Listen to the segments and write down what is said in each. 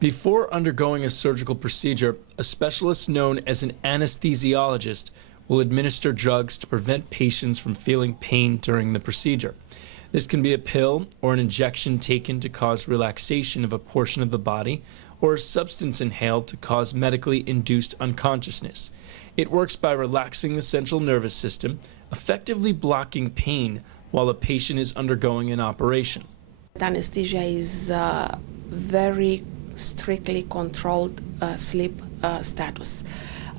Before undergoing a surgical procedure, a specialist known as an anesthesiologist will administer drugs to prevent patients from feeling pain during the procedure. This can be a pill or an injection taken to cause relaxation of a portion of the body, or a substance inhaled to cause medically induced unconsciousness. It works by relaxing the central nervous system, effectively blocking pain while a patient is undergoing an operation. Anesthesia is very strictly controlled sleep status.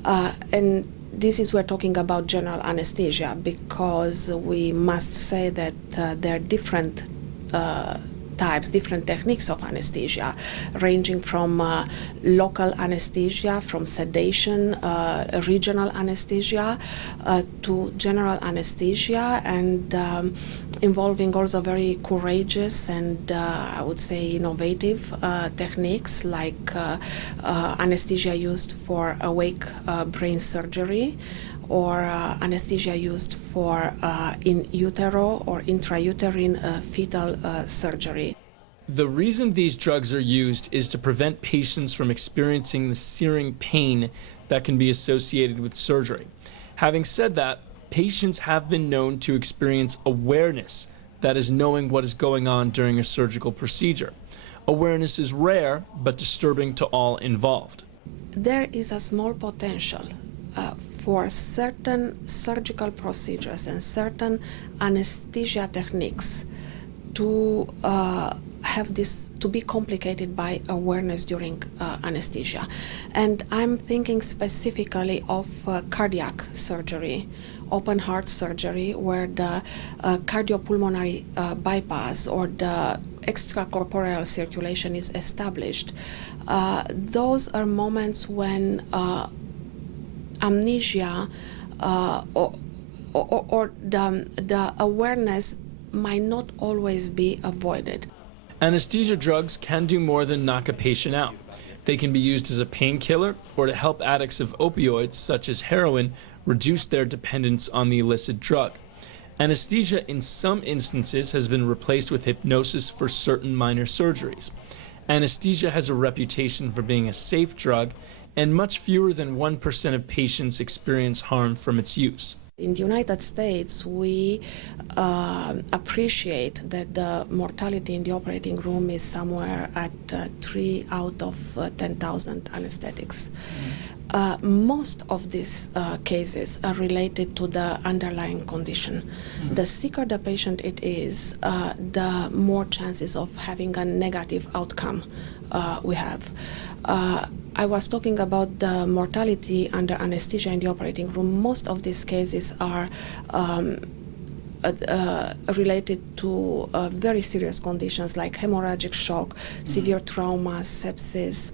And this is, we're talking about general anesthesia, because we must say that there are different types, different techniques of anesthesia, ranging from local anesthesia, from sedation, regional anesthesia, to general anesthesia, and involving also very courageous and I would say innovative techniques like anesthesia used for awake brain surgery, or anesthesia used for in utero or intrauterine fetal surgery. The reason these drugs are used is to prevent patients from experiencing the searing pain that can be associated with surgery. Having said that, patients have been known to experience awareness, that is, knowing what is going on during a surgical procedure. Awareness is rare, but disturbing to all involved. There is a small potential for certain surgical procedures and certain anesthesia techniques to have this to be complicated by awareness during anesthesia. And I'm thinking specifically of cardiac surgery, open heart surgery, where the cardiopulmonary bypass or the extracorporeal circulation is established. Those are moments when amnesia or the awareness might not always be avoided. Anesthesia drugs can do more than knock a patient out. They can be used as a painkiller or to help addicts of opioids, such as heroin, reduce their dependence on the illicit drug. Anesthesia in some instances has been replaced with hypnosis for certain minor surgeries. Anesthesia has a reputation for being a safe drug, and much fewer than 1% of patients experience harm from its use. In the United States, we appreciate that the mortality in the operating room is somewhere at 3 out of 10,000 anesthetics. Most of these cases are related to the underlying condition. The sicker the patient it is, the more chances of having a negative outcome we have. I was talking about the mortality under anesthesia in the operating room. Most of these cases are related to very serious conditions like hemorrhagic shock, severe trauma, sepsis.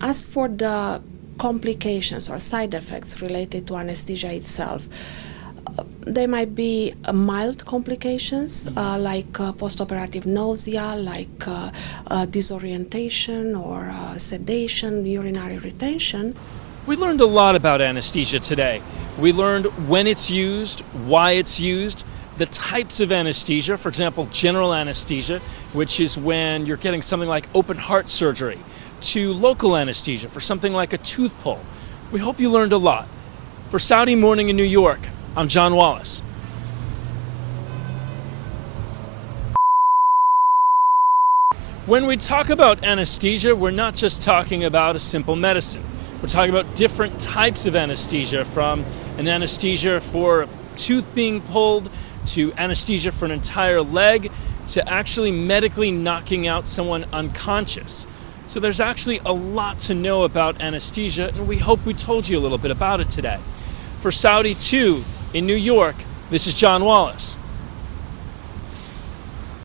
As for the complications or side effects related to anesthesia itself, they might be mild complications like postoperative nausea, like disorientation or sedation, urinary retention. We learned a lot about anesthesia today. We learned when it's used, why it's used, the types of anesthesia, for example, general anesthesia, which is when you're getting something like open heart surgery, to local anesthesia for something like a tooth pull. We hope you learned a lot. For Saudi Morning in New York, I'm John Wallace. When we talk about anesthesia, we're not just talking about a simple medicine. We're talking about different types of anesthesia, from an anesthesia for a tooth being pulled, to anesthesia for an entire leg, to actually medically knocking out someone unconscious. So there's actually a lot to know about anesthesia, and we hope we told you a little bit about it today. For Saudi 2 in New York, this is John Wallace.